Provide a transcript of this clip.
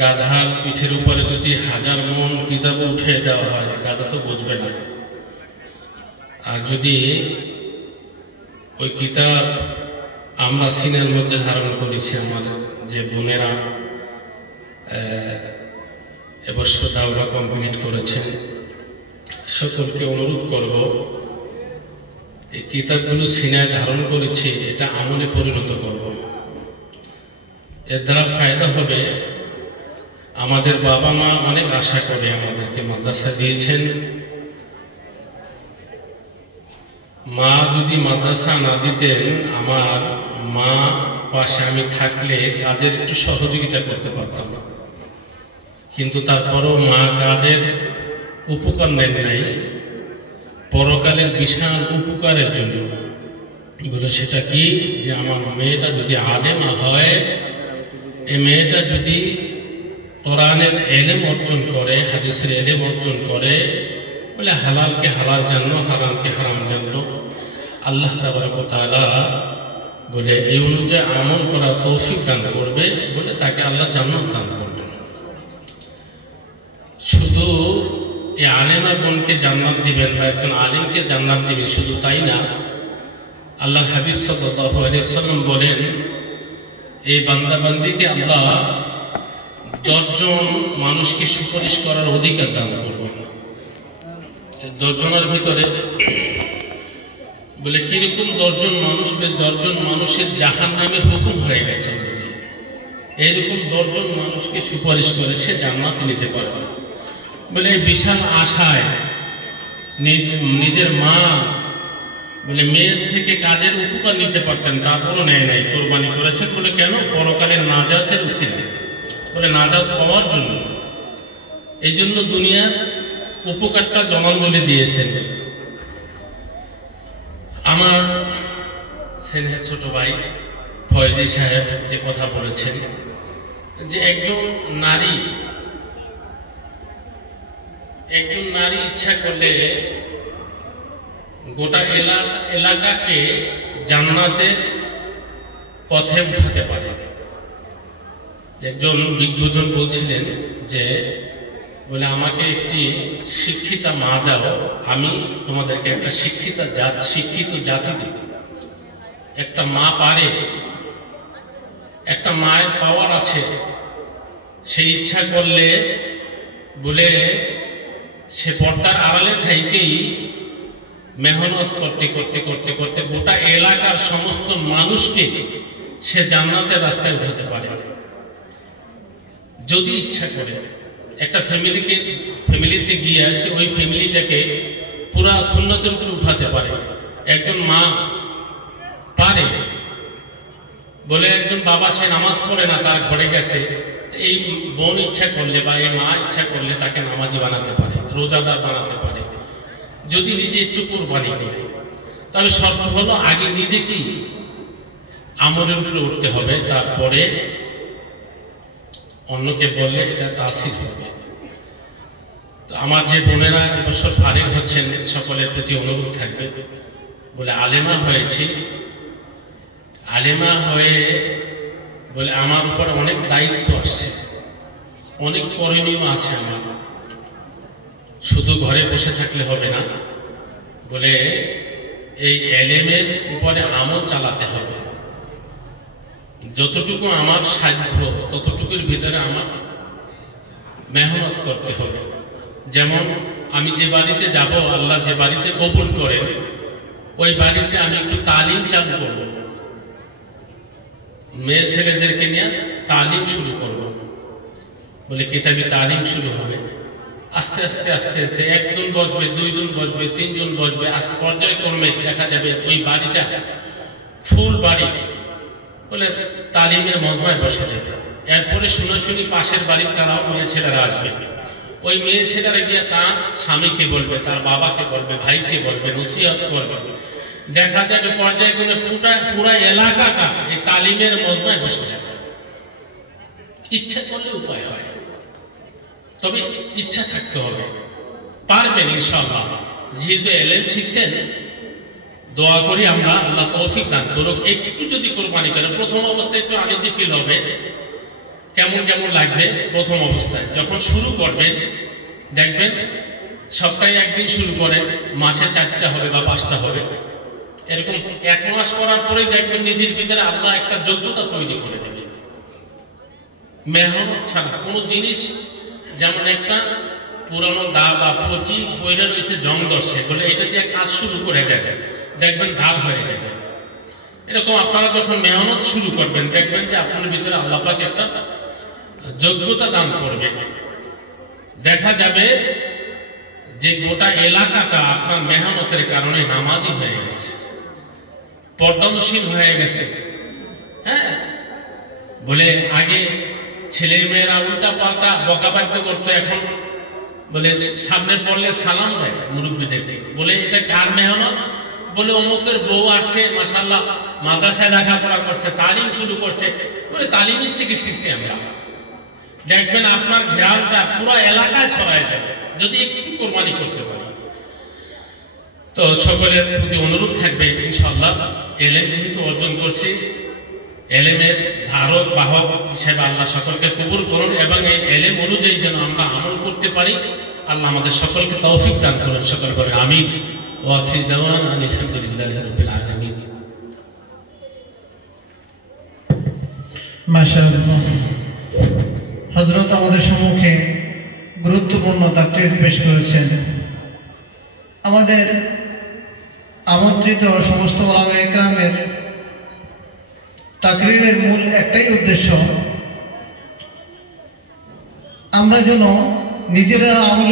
গাধার পিঠের উপরে যদি 1000 মন কিতাব উঠে দেওয়া হয়, গাধা তো বুঝবে না। আর যদি ওই কিতাব আমরা সিনের মধ্যে ধারণ করেছি, আমার যে বোনেরা এবছর দাওরা কমপ্লিট করেছেন, সকলকে অনুরোধ করব, এই কিতাবগুলো সিনায় ধারণ করেছি, এটা আমলে পরিণত করব। এর দ্বারা ফায়দা হবে, আমাদের বাবা মা অনেক আশা করে আমাদেরকে মাদ্রাসা দিয়েছেন। মা যদি মাদ্রাসা না দিতেন, আমার মা পাশে আমি থাকলে কাজের একটু সহযোগিতা করতে পারতাম, কিন্তু তারপরও মা কাজের উপকার নেন নাই, পরকালের বিশাল উপকারের জন্য। বলে সেটা কি, যে আমার মেয়েটা যদি আলেমা হয়, এই মেয়েটা যদি কোরআনের এলেম অর্জন করে, হাদিসের এলেম অর্জন করে, বলে হালালকে হালাল জানলো, হারামকে হারাম জানলো, আল্লাহ তাবারক ওয়া তাআলা বলে এই অনুযায়ী আমল করার তৌফিক দান করবে, বলে তাকে আল্লাহ জান্নাত দান করবেন। শুধু এই আলেমা বোনকে জান্নাত দিবেন বা একজন আলেমকে জান্নাত দিবেন শুধু তাই না, আল্লাহ হাবিব সাল্লাল্লাহু আলাইহি ওয়াসাল্লাম বলেন, এই বান্দা বান্দিকে আল্লাহ 10 জন মানুষকে সুপারিশ করার অধিকার দান করবেন। 10 জনের ভিতরে বলে কিরকম 10 জন মানুষ, 10 জন মানুষের জাহান্নামের হুকুম হয়ে গেছে, এইরকম 10 জন মানুষকে সুপারিশ করে সে জান্নাত নিতে পারবে। বলে এই বিশাল আশায় নিজের মা বলে মেয়ের থেকে কাজের উপকার নিতে পারতেন, তারপরও নেয় নাই, কোরবানি করেছে। বলে কেন? পরকালের নাজাতের উসিলা, বলে নাজাত পাওয়ার জন্য। এই জন্য দুনিয়ার উপকারটা জমাঞ্জলি দিয়েছেন। আমার সেনের ছোট ভাই ফয়েজি সাহেব যে কথা বলেছেন, যে একজন নারী ইচ্ছা করলে গোটা এলাকাকে জান্নাতের পথে উঠাতে পারে। একজন বিজ্ঞজন বলছিলেন যে, বলে আমাকে একটি শিক্ষিতা মা দাও, আমি তোমাদেরকে একটা শিক্ষিত জাতি দেব। একটা মা পারে, একটা মায়ের পাওয়ার আছে, সে ইচ্ছা করলে বলে সে পর্দার আড়ালে থাইকেই মেহনত করতে করতে করতে করতে গোটা এলাকার সমস্ত মানুষকে সে জান্নাতের রাস্তায় উঠাতে পারে, যদি ইচ্ছা করে। একটা ফ্যামিলিতে গিয়ে সে ওই ফ্যামিলিটাকে পুরা সুন্নতের উপরে উঠাতে পারে। একজন মা পারে। বলে একজন বাবা সে নামাজ পড়ে না, তার ঘরে গেছে, এই বোন ইচ্ছা করলে বা এই মা ইচ্ছা করলে তাকে নামাজি বানাতে পারে, রোজাদার বানাতে পারে, যদি নিজে একটু কোরবানি করে। তবে শর্ত হলো আগে নিজে কি আমলের উপরে উঠতে হবে, তারপরে অন্যকে বললে এটা তাসির হবে। তো আমার যে বোনেরা এবছর ফারিগ হচ্ছেন, সকলের প্রতি অনুরোধ থাকবে, বলে আলেমা হয়েছি, আলেমা হয়ে বলে আমার উপর অনেক দায়িত্ব আসছে, অনেক করণীয় আছে আমার, শুধু ঘরে বসে থাকলে হবে না, বলে এই এলেমের উপরে আমল চালাতে হবে। যতটুকু আমার সাধ্য ততটুকুর ভিতরে আমার মেহনত করতে হবে। যেমন আমি যে বাড়িতে যাব, আল্লাহ যে বাড়িতে কবুল করেন, ওই বাড়িতে আমি একটু তালিম চালু করব, মেয়ে ছেলেদেরকে নিয়ে তালিম শুরু করব। বলে কিতাবি তালিম শুরু হবে। আস্তে আস্তে আস্তে আস্তে 1 জন বসবে, 2 জন বসবে, 3 জন বসবে, আস্তে পর্যায়ক্রমে দেখা যাবে ওই বাড়িটা ফুল বাড়ি, বলে তালিমের মজমায় বসে যাবে। এরপরে শুনি পাশের বাড়ির তারাও মেয়ে ছেলেরা আসবে। ওই মেয়ে ছেলেরা গিয়ে তার স্বামীকে বলবে, তার বাবাকে বলবে, ভাইকে বলবে, নসিহত করবে। দেখা যাবে পর্যায়ক্রমে পুরা এলাকাটা এই তালিমের মজমায় বসে যাবে। ইচ্ছা করলে উপায় হয়, তবে ইচ্ছা থাকতে হবে। পারবেন ইনশাআল্লাহ, যেহেতু এলেম শিখছেন। দোয়া করি আমরা, আল্লাহ তৌফিক দান করুক। একটু যদি কোরবানি করেন, প্রথম অবস্থায় একটু আনিজি ফিল হবে, কেমন কেমন লাগবে প্রথম অবস্থায়। যখন শুরু করবেন দেখবেন সপ্তাহে একদিন শুরু করেন, মাসে 4টা হবে বা 5টা হবে, এরকম 1 মাস করার পরেই দেখবেন নিজের ভিতরে আল্লাহ একটা যোগ্যতা তৈরি করে দেবে। মেহনত ছাড়া কোনো জিনিস, যেমন একটা পুরানো দা বা পচি বইরে রয়েছে, জং ধরছে বলে এটা দিয়ে কাজ শুরু করে দেবেন, দেখবেন ধার হয়ে যাবে। এরকম আপনারা যখন মেহনত শুরু করবেন দেখবেন যে আপনার ভিতরে আল্লাহ পাক একটা যোগ্যতা দান করবে। দেখা যাবে যে গোটা এলাকাটা আপনার মেহনতের কারণে নামাজি হয়ে গেছে, পর্দানশীল হয়ে গেছে। হ্যাঁ, বলে আগে ছেলে মেয়েরা উল্টা পাল্টা বকাবাদ্য করতো, এখন বলে সামনে পড়লে সালাম দেয় মুরব্বীদেরকে, বলে এটা কার মেহনত? বলে অমুকের বউ আসছে, মাশাআল্লাহ মাদ্রাসায় লেখাপড়া করছে, তালিম শুরু করছে, বলে তালিমের থেকে শিখছি আমরা। দেখবেন আপনার ঘেরালটা পুরো এলাকায় ছড়ায় যাবে যদি একটু কোরবানি করতে পারি। তো সকলের প্রতি অনুরোধ থাকবে ইনশাআল্লাহ, এলেম যেহেতু অর্জন করছি, এলেমের ধারক বাহক হিসেবে আল্লাহ সকলকে কবুল করুন এবং এই এলেম অনুযায়ী যেন আমরা আমল করতে পারি। আল্লাহ আমাদের সকলকে তৌফিক দান করুন। সকল করে আমিন। ওয়া আখিরু দাওয়ানা আলহামদুলিল্লাহি রাব্বিল আলামিন। মাশাআল্লাহ, হযরত আমাদের সম্মুখে গুরুত্বপূর্ণ তাকরীর পেশ করেছেন। আমাদের আমন্ত্রিত সমস্ত ওলামা ইকরামের তাকরীরের মূল একটাই উদ্দেশ্য, আমরা যেন নিজেরা আমল